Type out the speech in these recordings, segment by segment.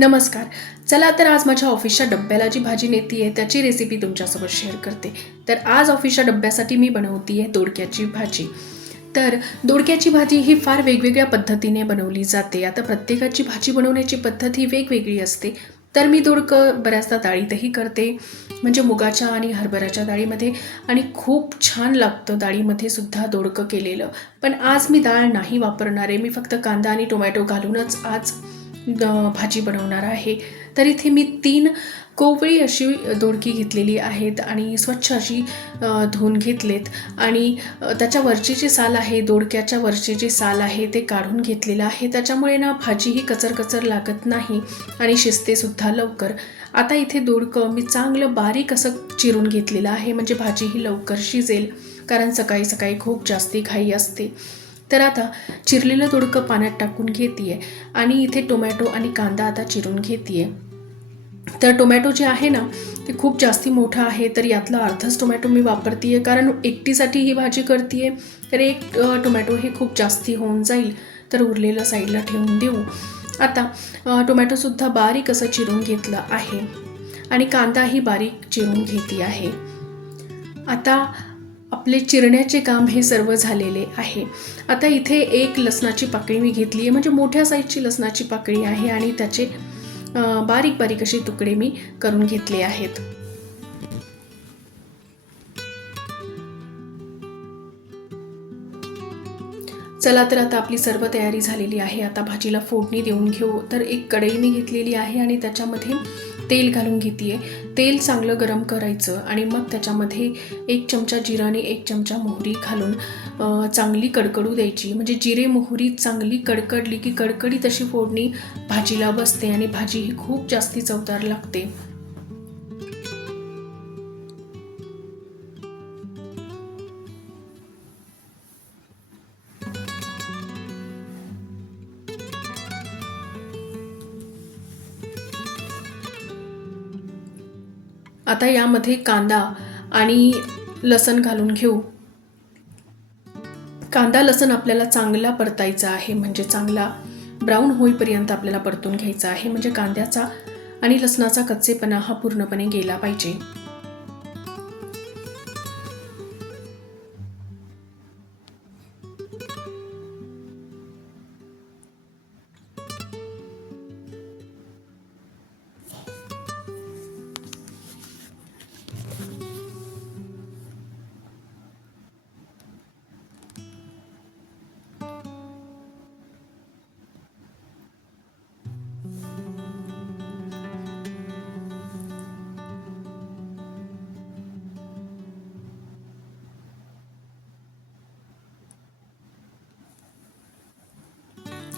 नमस्कार. चला तर आज माझ्या ऑफिसच्या डब्याला जी भाजी नेती आहे त्याची रेसिपी तुमच्यासोबत शेअर करते. तर आज ऑफिसच्या डब्यासाठी मी बनवती आहे दोडक्याची भाजी. तर दोडक्याची भाजी ही फार वेगवेगळ्या पद्धतीने बनवली जाते. आता प्रत्येकाची भाजी बनवण्याची पद्धत ही वेगवेगळी असते. तर मी दोडकं बऱ्याचदा डाळीतही करते. म्हणजे मुगाच्या आणि हरभऱ्याच्या डाळीमध्ये आणि खूप छान लागतं डाळीमध्ये सुद्धा दोडकं केलेलं. पण आज मी डाळ नाही वापरणार आहे. मी फक्त कांदा आणि टोमॅटो घालूनच आज भाजी बनवणार आहे. तर इथे मी तीन कोवळी अशी दोडकी घेतलेली आहेत आणि स्वच्छ अशी धुवून घेतलेत. आणि त्याच्या वरची जी साल आहे दोडक्याच्या वरची जी साल आहे ते काढून घेतलेलं आहे. त्याच्यामुळे ना भाजीही कचर कचर लागत नाही आणि शिस्तेसुद्धा लवकर. आता इथे दोडकं मी चांगलं बारीक असं चिरून घेतलेलं आहे. म्हणजे भाजीही लवकर शिजेल कारण सकाळी सकाळी खूप जास्ती घाई असते. तर आता चिरलेलं दोडकं पाण्यात टाकून घेते आणि इथे टोमॅटो आणि कांदा आता चिरून घेते तर टोमॅटो जे आहे ना ते खूप जास्ती मोठं आहे तर यातला अर्धच टोमॅटो मी वापरते आहे कारण एकटीसाठी ही भाजी करते आहे तर एक टोमॅटो हे खूप जास्ती होऊन जाईल. तर उरलेलं साईडला ठेवून देऊ. आता टोमॅटोसुद्धा बारीक असं चिरून घेतलं आहे. आणि कांदाही बारीक चिरून घेते आहे. आता आपले चिरण्याचे काम हे सर्व झालेले आहे. आता इथे एक लसणाची पाकळी मी घेतली आहे. म्हणजे मोठ्या साईजची लसणाची पाकळी आहे आणि त्याचे बारीक बारीक असे तुकडे मी करून घेतले आहेत. चला तर आता आपली सर्व तयारी झालेली आहे. आता भाजीला फोडणी देऊन घेऊ. तर एक कढई मी घेतलेली आहे आणि त्याच्यामध्ये तेल घालून घेते तेल चांगलं गरम करायचं आणि मग त्याच्यामध्ये एक चमचा जिरा आणि एक चमचा मोहरी घालून चांगली कडकडू द्यायची. म्हणजे जिरे मोहरी चांगली कडकडली की कडकडी तशी फोडणी भाजीला बसते आणि भाजी ही खूप जास्ती चवदार लागते. आता यामध्ये कांदा आणि लसण घालून घेऊ. कांदा लसण आपल्याला चांगला परतायचा आहे. म्हणजे चांगला ब्राऊन होईपर्यंत आपल्याला परतून घ्यायचा आहे. म्हणजे कांद्याचा आणि लसणाचा कच्चेपणा हा पूर्णपणे गेला पाहिजे.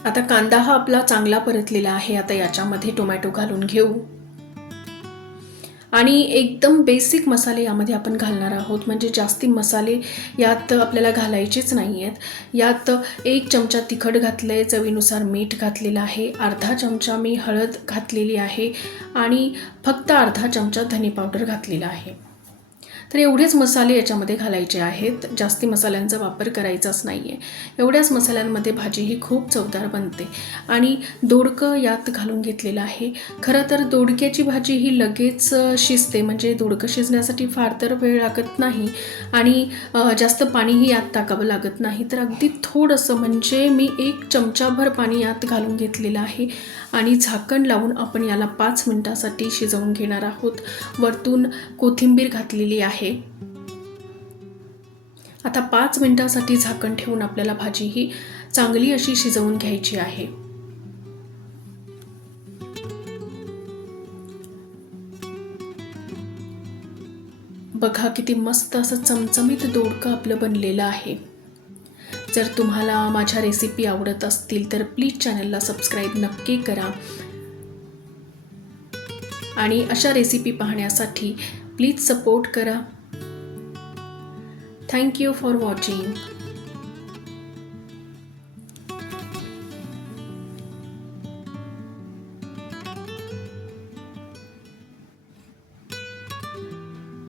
आता कांदा हा आपला चांगला परतलेला आहे. आता याच्यामध्ये टोमॅटो घालून घेऊ. आणि एकदम बेसिक मसाले यामध्ये आपण घालणार आहोत. म्हणजे जास्ती मसाले यात आपल्याला घालायचेच नाही आहेत यात एक चमचा तिखट घातलं आहे चवीनुसार मीठ घातलेलं आहे. अर्धा चमचा मी हळद घातलेली आहे. आणि फक्त अर्धा चमचा धने पावडर घातलेला आहे. तर एवढेच मसाले याच्यामध्ये घालायचे आहेत. जास्ती मसाल्यांचा वापर करायचाच नाही आहे एवढ्याच मसाल्यांमध्ये भाजी ही खूप चवदार बनते. आणि दोडकं यात घालून घेतलेलं आहे. खरं तर दोडक्याची भाजी ही लगेच शिजते. म्हणजे दोडकं शिजण्यासाठी फार तर वेळ लागत नाही. आणि जास्त पाणीही यात टाकावं लागत नाही. तर अगदी थोडंसं म्हणजे मी एक चमचाभर पाणी यात घालून घेतलेलं आहे. आणि झाकण लावून आपण याला पाच मिनटासाठी शिजवून घेणार आहोत. वरतून कोथिंबीर घातलेली आहे. आहे. आता पाच मिनिटासाठी झाकण ठेवून आपल्याला भाजी ही चांगली अशी शिजवून घ्यायची आहे. बघा किती मस्त असं चमचमीत दोडकं आपलं बनलेलं आहे. जर तुम्हाला माझ्या रेसिपी आवडत असतील तर प्लीज चॅनलला सबस्क्राईब नक्की करा. आणि अशा रेसिपी पाहण्यासाठी प्लीज सपोर्ट करा. Thank you for watching